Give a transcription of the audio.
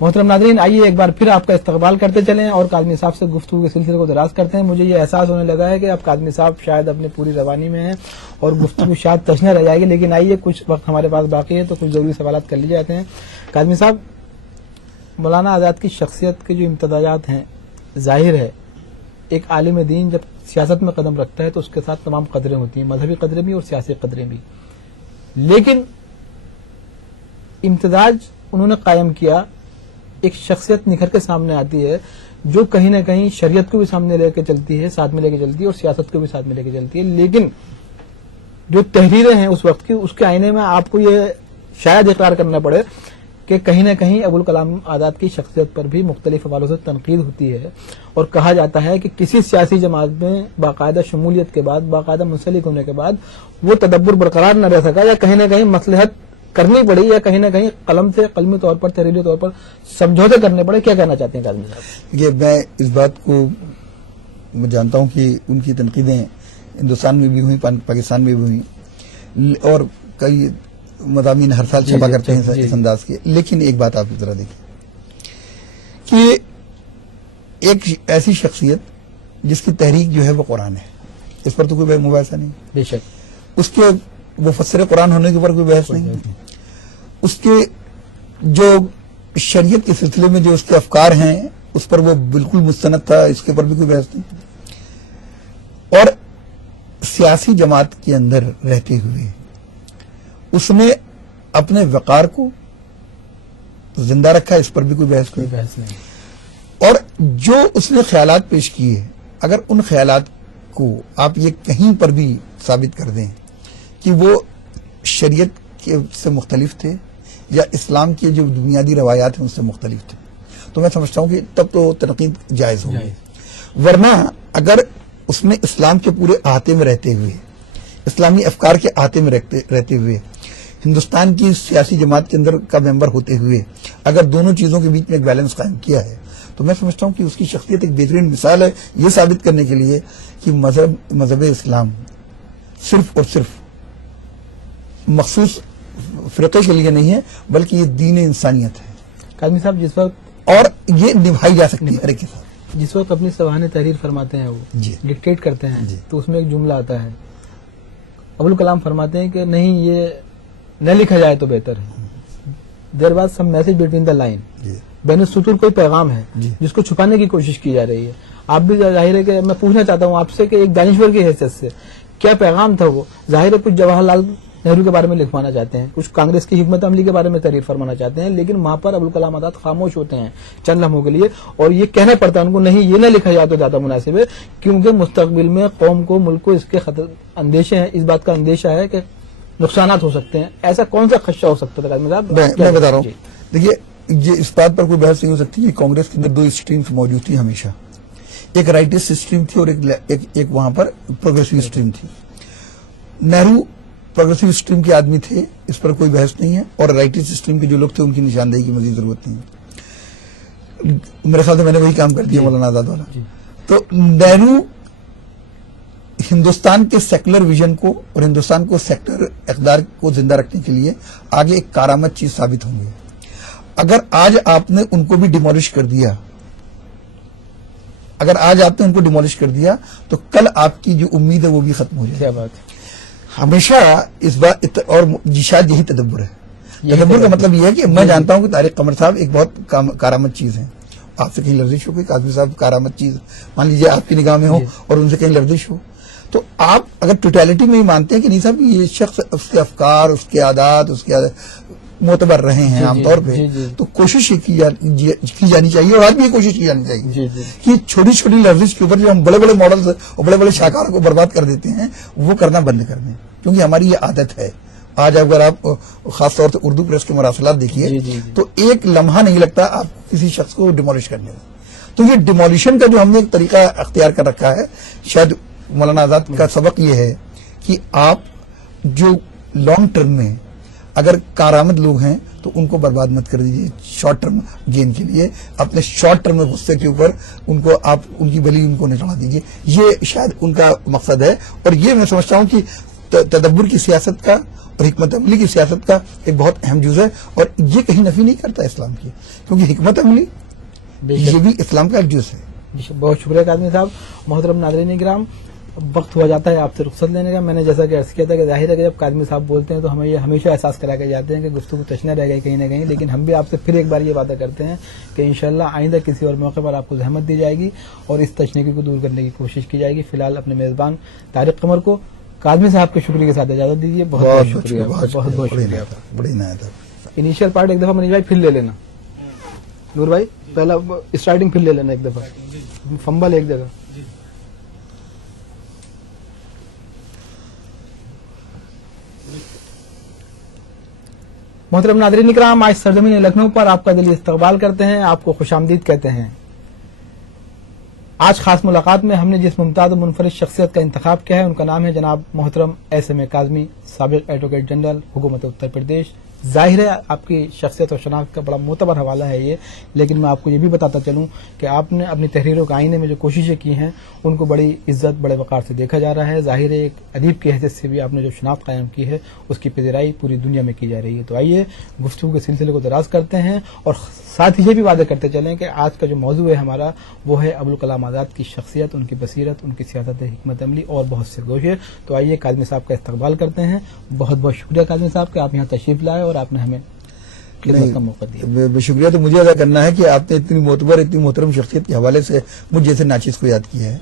محترم ناظرین، آئیے ایک بار پھر آپ کا استقبال کرتے چلیں اور کاظمی صاحب سے گفتگو کے سلسلے کو دراز کرتے ہیں. مجھے یہ احساس ہونے لگا ہے کہ اب کاظمی صاحب شاید اپنی پوری روانی میں ہیں اور گفتگو شاید تشنہ رہ جائے گی، لیکن آئیے کچھ وقت ہمارے پاس باقی ہے تو کچھ ضروری سوالات کر لیے جاتے ہیں. کاظمی صاحب، مولانا آزاد کی شخصیت کے جو امتزاجات ہیں، ظاہر ہے ایک عالم دین جب سیاست میں قدم رکھتا ہے تو اس کے ساتھ تمام قدریں ہوتی ہیں، مذہبی قدریں بھی اور سیاسی قدریں بھی، لیکن امتزاج انہوں نے قائم کیا. ایک شخصیت نکھر کے سامنے آتی ہے جو کہیں نہ کہیں شریعت کو بھی سامنے لے کے چلتی ہے، ساتھ میں لے کے چلتی ہے، اور سیاست کو بھی ساتھ میں لے کے چلتی ہے. لیکن جو تحریریں ہیں اس وقت کی، اس کے آئینے میں آپ کو یہ شاید اقرار کرنا پڑے کہ کہیں نہ کہیں ابوالکلام آزاد کی شخصیت پر بھی مختلف حوالوں سے تنقید ہوتی ہے، اور کہا جاتا ہے کہ کسی سیاسی جماعت میں باقاعدہ شمولیت کے بعد، باقاعدہ منسلک ہونے کے بعد وہ تدبر برقرار نہ رہ سکا، یا کہیں نہ کہیں مصلحت کرنی پڑی، یا کہیں نہ کہیں قلم سے قلمی طور پر، تحریری طور پر سمجھوتے کرنے پڑے. کیا کہنا چاہتے ہیں کاظمی صاحب؟ یہ میں اس بات کو میں جانتا ہوں کہ ان کی تنقیدیں ہندوستان میں بھی ہوئی، پاکستان میں بھی ہوئی، اور کئی مضامین ہر سال چھپا کرتے ہیں اس انداز کے. لیکن ایک بات آپ ذرا دیکھیں کہ ایک ایسی شخصیت جس کی تحریک جو ہے وہ قرآن ہے، اس پر تو کوئی مباحثہ نہیں. بے شک اس کے مفسر قرآن ہونے کے اوپر کوئی بحث نہیں ہے. اس کے جو شریعت کے سلسلے میں جو اس کے افکار ہیں اس پر وہ بالکل مستند تھا، اس کے اوپر بھی کوئی بحث نہیں. اور سیاسی جماعت کے اندر رہتے ہوئے اس نے اپنے وقار کو زندہ رکھا، اس پر بھی کوئی بحث نہیں. اور جو اس نے خیالات پیش کیے، اگر ان خیالات کو آپ یہ کہیں پر بھی ثابت کر دیں کہ وہ شریعت سے مختلف تھے یا اسلام کی جو بنیادی روایات ہیں اس سے مختلف تھے، تو میں سمجھتا ہوں کہ تب تو تنقید جائز ہوگی. ورنہ اگر اس نے اسلام کے پورے احاطے میں رہتے ہوئے، اسلامی افکار کے احاطے میں رہتے ہوئے، ہندوستان کی سیاسی جماعت کے اندر کا ممبر ہوتے ہوئے اگر دونوں چیزوں کے بیچ میں ایک بیلنس قائم کیا ہے، تو میں سمجھتا ہوں کہ اس کی شخصیت ایک بہترین مثال ہے یہ ثابت کرنے کے لیے کہ مذہب اسلام صرف اور صرف مخصوص فرقے کے لیے نہیں ہے، بلکہ یہ دین انسانیت ہے. کاظمی صاحب، جس وقت اور یہ نبھائی جا سکتی ہے ہر ایک کے ساتھ. جس وقت اپنی سوانح تحریر فرماتے ہیں، وہ ڈکٹیٹ کرتے ہیں، تو اس میں ایک جملہ آتا ہے، ابوالکلام فرماتے ہیں کہ نہیں، یہ نہ لکھا جائے تو بہتر ہے. There was some message between the line, بین السطور کوئی پیغام ہے جس کو چھپانے کی کوشش کی جا رہی ہے. آپ بھی ظاہر ہے کہ میں پوچھنا چاہتا ہوں آپ سے کہ ایک دانشور کی حیثیت سے کیا پیغام تھا وہ؟ ظاہر ہے کچھ جواہر لال نہرو کے بارے میں لکھوانا چاہتے ہیں، کچھ کانگریس کی حکمت عملی کے بارے میں تحریر فرمانا چاہتے ہیں، لیکن وہاں پر ابوالکلام آزاد خاموش ہوتے ہیں چند لمحوں کے لیے، اور یہ کہنا پڑتا ہے ان کو نہیں، یہ نہ لکھا جائے تو زیادہ مناسب ہے، کیونکہ مستقبل میں قوم کو، ملک کو اس کے اندیشے ہیں، اس بات کا اندیشہ ہے کہ نقصانات ہو سکتے ہیں. ایسا کون سا خدشہ ہو سکتا تھا؟ میں بتا رہا ہوں. دیکھیے، یہ اس بات پر کوئی بحث نہیں ہو سکتی کہ کانگریس کے اندر دو اسٹریمز موجود تھی ہمیشہ. ایک رائٹسٹ اسٹریم تھی اور ایک وہاں پر پروگریسو اسٹریم تھی. نہرو پروگریسو اسٹریم کے آدمی تھے، اس پر کوئی بحث نہیں ہے، اور رائٹسٹ اسٹریم کے جو لوگ تھے ان کی نشاندہی کی مزید ضرورت نہیں ہے. میرے خیال سے میں نے وہی کام کر دیا مولانا آزاد والا. تو نہرو ہندوستان کے سیکولر ویژن کو اور ہندوستان کو سیکولر اقدار کو زندہ رکھنے کے لیے آگے ایک کارآمد چیز ثابت ہوں گے. اگر آج آپ نے ان کو بھی ڈیمولش کر دیا، اگر آج آپ نے ان کو ڈیمولش کر دیا تو کل آپ کی جو امید ہے وہ بھی ختم ہو جائے. کیا بات ہے. ہمیشہ اس بات، اور شاید یہی تدبر ہے. تدبر کا مطلب یہ ہے کہ میں جانتا ہوں کہ طارق قمر صاحب ایک بہت کارآمد چیز ہے. آپ سے کہیں لفظش ہو کہ کاظمی صاحب کارآمد چیز مان لیجیے آپ کی نگاہ میں ہو اور ان سے کہیں لفظش ہو، تو آپ اگر ٹوٹیلٹی میں ہی مانتے ہیں کہ نہیں صاحب یہ شخص، اس کے افکار، اس کے عادات، اس کے معتبر رہے ہیں عام طور پہ، تو کوشش یہ کی جانی چاہیے، اور آج بھی یہ کوشش کی جانی چاہیے کہ چھوٹی چھوٹی لفظ کے اوپر جو ہم بڑے بڑے ماڈلز اور بڑے بڑے شاہکاروں کو برباد کر دیتے ہیں وہ کرنا بند کر دیں، کیونکہ ہماری یہ عادت ہے. آج اگر آپ خاص طور سے اردو پریس کے مراسلات دیکھیے تو ایک لمحہ نہیں لگتا آپ کسی شخص کو ڈیمولش کرنے میں. تو یہ ڈیمولیشن کا جو ہم نے ایک طریقہ اختیار کر رکھا ہے، شاید مولانا آزاد کا سبق یہ ہے کہ آپ جو لانگ ٹرم میں اگر کارآمد لوگ ہیں تو ان کو برباد مت کر دیجیے شارٹ ٹرم گین کے لیے. اپنے شارٹ ٹرم میں غصے کے اوپر ان کو آپ ان کی بلی ان کو نہ چڑھا دیجیے. یہ شاید ان کا مقصد ہے، اور یہ میں سمجھتا ہوں کہ تدبر کی سیاست کا اور حکمت عملی کی سیاست کا ایک بہت اہم جز ہے، اور یہ کہیں نفی نہیں کرتا اسلام کی، کیونکہ حکمت عملی یہ بھی اسلام کا ایک جز ہے۔ بہت شکریہ قادمی صاحب۔ محترم ناظرین کرام، وقت ہوا جاتا ہے آپ سے رخصت لینے کا۔ میں نے جیسا کہ عرض کیا تھا کہ ظاہر ہے کہ جب قادمی صاحب بولتے ہیں تو ہمیں یہ ہمیشہ احساس کرا کے جاتے ہیں کہ گفتگو تشنہ رہ گئی کہیں نہ کہیں، لیکن ہم بھی آپ سے پھر ایک بار یہ وعدہ کرتے ہیں کہ انشاءاللہ آئندہ کسی اور موقع پر آپ کو زحمت دی جائے گی اور اس تشنگی کو دور کرنے کی کوشش کی جائے گی۔ فی الحال اپنے میزبان طارق قمر کو قادمی صاحب کے شکریہ کے ساتھ اجازت دیجیے۔ بہت بہت شکریہ، بہت بہت شکریہ۔ بڑی عنایت ہے۔ انیشیل پارٹ ایک دفعہ منیش بھائی پھر لے لینا، نور بھائی پہلا اسٹارٹنگ پھر لے لینا ایک دفعہ، فمبل ایک جگہ۔ محترم ناظرین اکرام، آج سرزمین لکھنؤ پر آپ کا دلی استقبال کرتے ہیں، آپ کو خوش آمدید کہتے ہیں۔ آج خاص ملاقات میں ہم نے جس ممتاز و منفرد شخصیت کا انتخاب کیا ہے ان کا نام ہے جناب محترم SM کاظمی، سابق ایڈوکیٹ جنرل حکومت اتر پردیش۔ ظاہر ہے آپ کی شخصیت اور شناخت کا بڑا معتبر حوالہ ہے یہ، لیکن میں آپ کو یہ بھی بتاتا چلوں کہ آپ نے اپنی تحریروں کے آئینے میں جو کوششیں کی ہیں ان کو بڑی عزت، بڑے وقار سے دیکھا جا رہا ہے۔ ظاہر ہے ایک ادیب کی حیثیت سے بھی آپ نے جو شناخت قائم کی ہے اس کی پذیرائی پوری دنیا میں کی جا رہی ہے۔ تو آئیے گفتگو کے سلسلے کو دراز کرتے ہیں اور ساتھ ہی یہ بھی وعدہ کرتے چلیں کہ آج کا جو موضوع ہے ہمارا وہ ہے ابوالکلام آزاد کی شخصیت، ان کی بصیرت، ان کی سیاست حکمت عملی اور بہت سے گوشے۔ تو آئیے کاظمی صاحب کا استقبال کرتے ہیں۔ بہت بہت شکریہ کاظمی صاحب کہ آپ یہاں تشریف لائے اور آپ نے ہمیں خدمت کا موقع دیا۔ شکریہ تو مجھے ادا کرنا ہے کہ آپ نے اتنی معتبر، اتنی محترم شخصیت کے حوالے سے مجھ جیسے ناچیز کو یاد کیا ہے۔